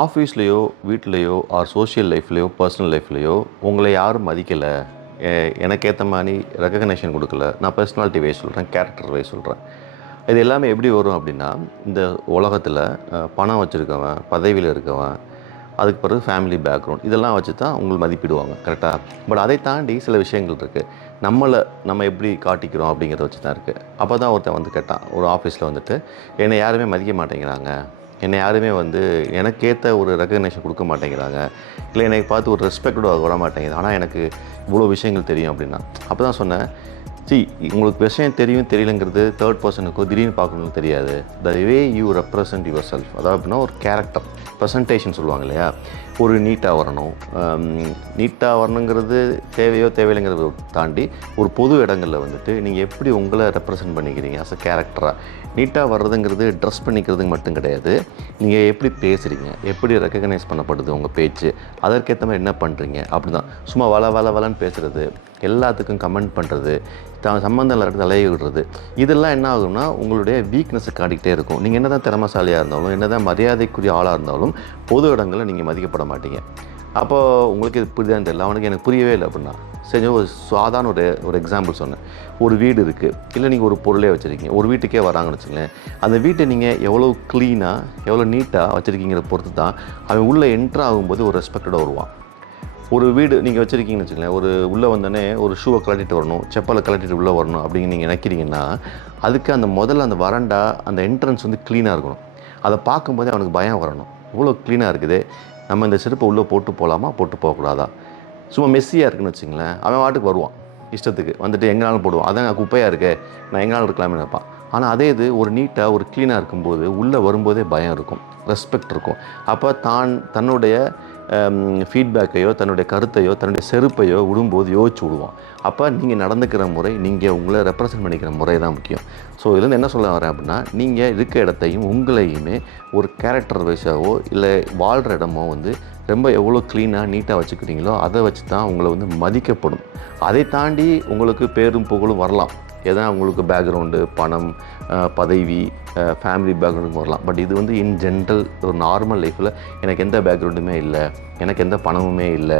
ஆஃபீஸ்லேயோ வீட்லேயோ R social லைஃப்லேயோ personal லைஃப்லேயோ உங்களை யாரும் மதிக்கலை, எனக்கு ஏற்ற மாதிரி ரெக்கக்னேஷன் கொடுக்கல, நான் பர்சனாலிட்டி வைஸ் சொல்கிறேன், கேரக்டர் வைஸ் சொல்கிறேன். இது எல்லாமே எப்படி வரும் அப்படின்னா, இந்த உலகத்தில் பணம் வச்சுருக்கவன், பதவியில் இருக்கவன், அதுக்கு பிறகு ஃபேமிலி பேக்ரவுண்ட் இதெல்லாம் வச்சு தான் உங்களுக்கு மதிப்பிடுவாங்க, கரெக்டாக? பட் அதை தாண்டி சில விஷயங்கள் இருக்குது. நம்ம எப்படி காட்டிக்கிறோம் அப்படிங்கிறத வச்சு தான் இருக்குது. அப்போ தான் ஒருத்தன் வந்து கேட்டான் ஒரு ஆஃபீஸில் வந்துட்டு, என்னை யாருமே மதிக்க மாட்டேங்கிறாங்க, என்னை யாருமே வந்து எனக்கேற்ற ஒரு ரெக்கக்னேஷன் கொடுக்க மாட்டேங்கிறாங்க, இல்லை என்னை பார்த்து ஒரு ரெஸ்பெக்டோட வர மாட்டேங்குது, ஆனால் எனக்கு இவ்வளோ விஷயங்கள் தெரியும் அப்படின்னா. அப்போ தான் சொன்னேன், உங்களுக்கு விஷயம் தெரியும் தெரியலங்கிறது தேர்ட் பர்சனுக்கோ திடீர்னு பார்க்கணுன்னு தெரியாது. The way you represent yourself, அதாவது அப்படின்னா ஒரு கேரக்டர் ப்ரெசன்டேஷன் சொல்லுவாங்க இல்லையா, ஒரு நீட்டாக வரணும். நீட்டாக வரணுங்கிறது தேவையோ தேவையில்லைங்கிறத தாண்டி ஒரு பொது இடங்களில் வந்துட்டு நீங்கள் எப்படி உங்களை ரெப்ரசன்ட் பண்ணிக்கிறீங்க அஸ் அ கேரக்டராக. நீட்டாக வர்றதுங்கிறது ட்ரெஸ் பண்ணிக்கிறதுக்கு மட்டும் கிடையாது, நீங்கள் எப்படி பேசுகிறீங்க, எப்படி ரெக்கக்னைஸ் பண்ணப்படுது உங்கள் பேச்சு, அதற்கேற்ற மாதிரி என்ன பண்ணுறீங்க. அப்படி தான் சும்மா வளன்னு பேசுகிறது, எல்லாத்துக்கும் கமெண்ட் பண்ணுறது, சம்மந்தம் இல்லாத தலையை விடுறது, இதெல்லாம் என்ன ஆகும்னா உங்களுடைய வீக்னஸை காட்டிக்கிட்டே இருக்கும். நீங்கள் என்ன தான் திறமைசாலியாக இருந்தாலும், என்ன தான் மரியாதைக்குரிய ஆளாக இருந்தாலும் பொது இடங்களில் நீங்கள் மதிக்கப்பட மாட்டீங்க. அப்போது உங்களுக்கு இது புரியுதான்னு தெரியல, அவனுக்கு எனக்கு புரியவே இல்லை அப்படின்னா. சரி, ஒரு சாதாரண ஒரு எக்ஸாம்பிள் சொன்னேன். ஒரு வீடு இருக்குது, இல்லை நீங்கள் ஒரு பொருளே வச்சுருக்கீங்க, ஒரு வீட்டுக்கே வராங்கன்னு வச்சுங்களேன். அந்த வீட்டை நீங்கள் எவ்வளோ க்ளீனாக எவ்வளோ நீட்டாக வச்சுருக்கீங்கிற பொறுத்து தான் அவன் உள்ளே என்ட்ரு ஆகும்போது ஒரு ரெஸ்பெக்டடாக வருவான். ஒரு வீடு நீங்கள் வச்சுருக்கீங்கன்னு வச்சுக்கலேன், ஒரு உள்ளே வந்தோடனே ஒரு ஷூவை கழட்டிட்டு வரணும், செப்பலை கழட்டிட்டு உள்ளே வரணும் அப்படின்னு நீங்கள் நினைக்கிறீங்கன்னா, அதுக்கு அந்த முதல்ல அந்த வராண்டா அந்த என்ட்ரன்ஸ் வந்து க்ளீனாக இருக்கணும். அதை பார்க்கும்போதே அவனுக்கு பயம் வரணும், இவ்வளோ க்ளீனாக இருக்குது, நம்ம இந்த செருப்பை உள்ளே போட்டு போகலாமா போட்டு போகக்கூடாதா. சும்மா மெஸ்ஸியாக இருக்குன்னு வச்சுங்களேன், அவன் வாட்டுக்கு வருவான் இஷ்டத்துக்கு வந்துட்டு எங்கேனாலும் போடுவான். அதான் குப்பையாக இருக்கே, நான் எங்கேனாலும் இருக்கலாமே நினைப்பான். ஆனால் அதே இது ஒரு நீட்டாக ஒரு க்ளீனாக இருக்கும்போது உள்ளே வரும்போதே பயம் இருக்கும், ரெஸ்பெக்ட் இருக்கும். அப்போ தன்னுடைய ஃபீட்பேக்கையோ தன்னுடைய கருத்தையோ தன்னுடைய செருப்பையோ விடும்போது யோசிச்சு விடுவான். அப்போ நீங்கள் நடந்துக்கிற முறை, நீங்கள் உங்களை ரெப்ரசன்ட் பண்ணிக்கிற முறை தான் முக்கியம். ஸோ இதுலேருந்து என்ன சொல்ல வரேன் அப்படின்னா, நீங்கள் இருக்க இடத்தையும் உங்களையுமே ஒரு கேரக்டர் வைஸாவோ இல்லை வாழ்கிற இடமோ வந்து ரொம்ப எவ்வளோ க்ளீனாக நீட்டாக வச்சுக்கிறீங்களோ அதை வச்சு தான் உங்களை வந்து மதிக்கப்படும். அதை தாண்டி உங்களுக்கு பேரும் புகழும் வரலாம், எதனா உங்களுக்கு பேக்ரவுண்டு, பணம், பதவி, ஃபேமிலி பேக்ரவுண்டுக்கு வரலாம். பட் இது வந்து இன் ஜென்ரல் ஒரு நார்மல் லைஃப்பில் எனக்கு எந்த பேக்ரவுண்டுமே இல்லை, எனக்கு எந்த பணமுமே இல்லை,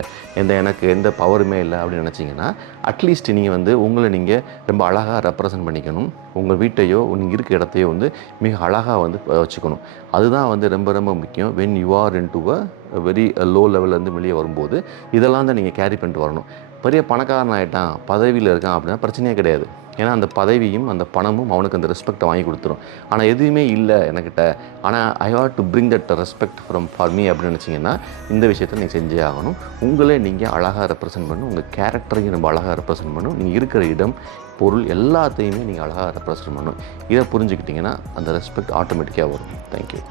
எனக்கு எந்த பவருமே இல்லை அப்படின்னு நினச்சிங்கன்னா, அட்லீஸ்ட் நீங்கள் வந்து உங்களை நீங்கள் ரொம்ப அழகாக ரெப்ரசன்ட் பண்ணிக்கணும். உங்கள் வீட்டையோ நீங்கள் இருக்க இடத்தையோ வந்து மிக அழகாக வந்து வச்சுக்கணும். அதுதான் வந்து ரொம்ப ரொம்ப முக்கியம். When you are into a very low லெவல்லேருந்து வெளியே வரும்போது இதெல்லாம் தான் நீங்கள் கேரி பண்ணிட்டு வரணும். பெரிய பணக்காரன் ஆகிட்டான், பதவியில் இருக்கான் அப்படின்னா பிரச்சனையே கிடையாது. ஏன்னா அந்த பதவியும் அந்த பணமும் அவனுக்கு அந்த ரெஸ்பெக்டை வாங்கி கொடுத்துரும். ஆனால் எதுவுமே இல்லை என்கிட்ட, ஆனால் I have to bring that respect for me அப்படின்னு நினச்சிங்கன்னா இந்த விஷயத்தை நீங்கள் செஞ்சே ஆகணும். உங்களே நீங்கள் அழகாக ரெப்ரசன்ட் பண்ணணும், உங்கள் கேரக்டரையும் ரொம்ப அழகாக ரெப்ரசன்ட் பண்ணணும், நீங்கள் இருக்கிற இடம், பொருள் எல்லாத்தையுமே நீங்கள் அழகாக ரெப்ரசன்ட் பண்ணணும். இதை புரிஞ்சுக்கிட்டிங்கன்னா அந்த ரெஸ்பெக்ட் ஆட்டோமேட்டிக்காக வரும். தேங்க்யூ.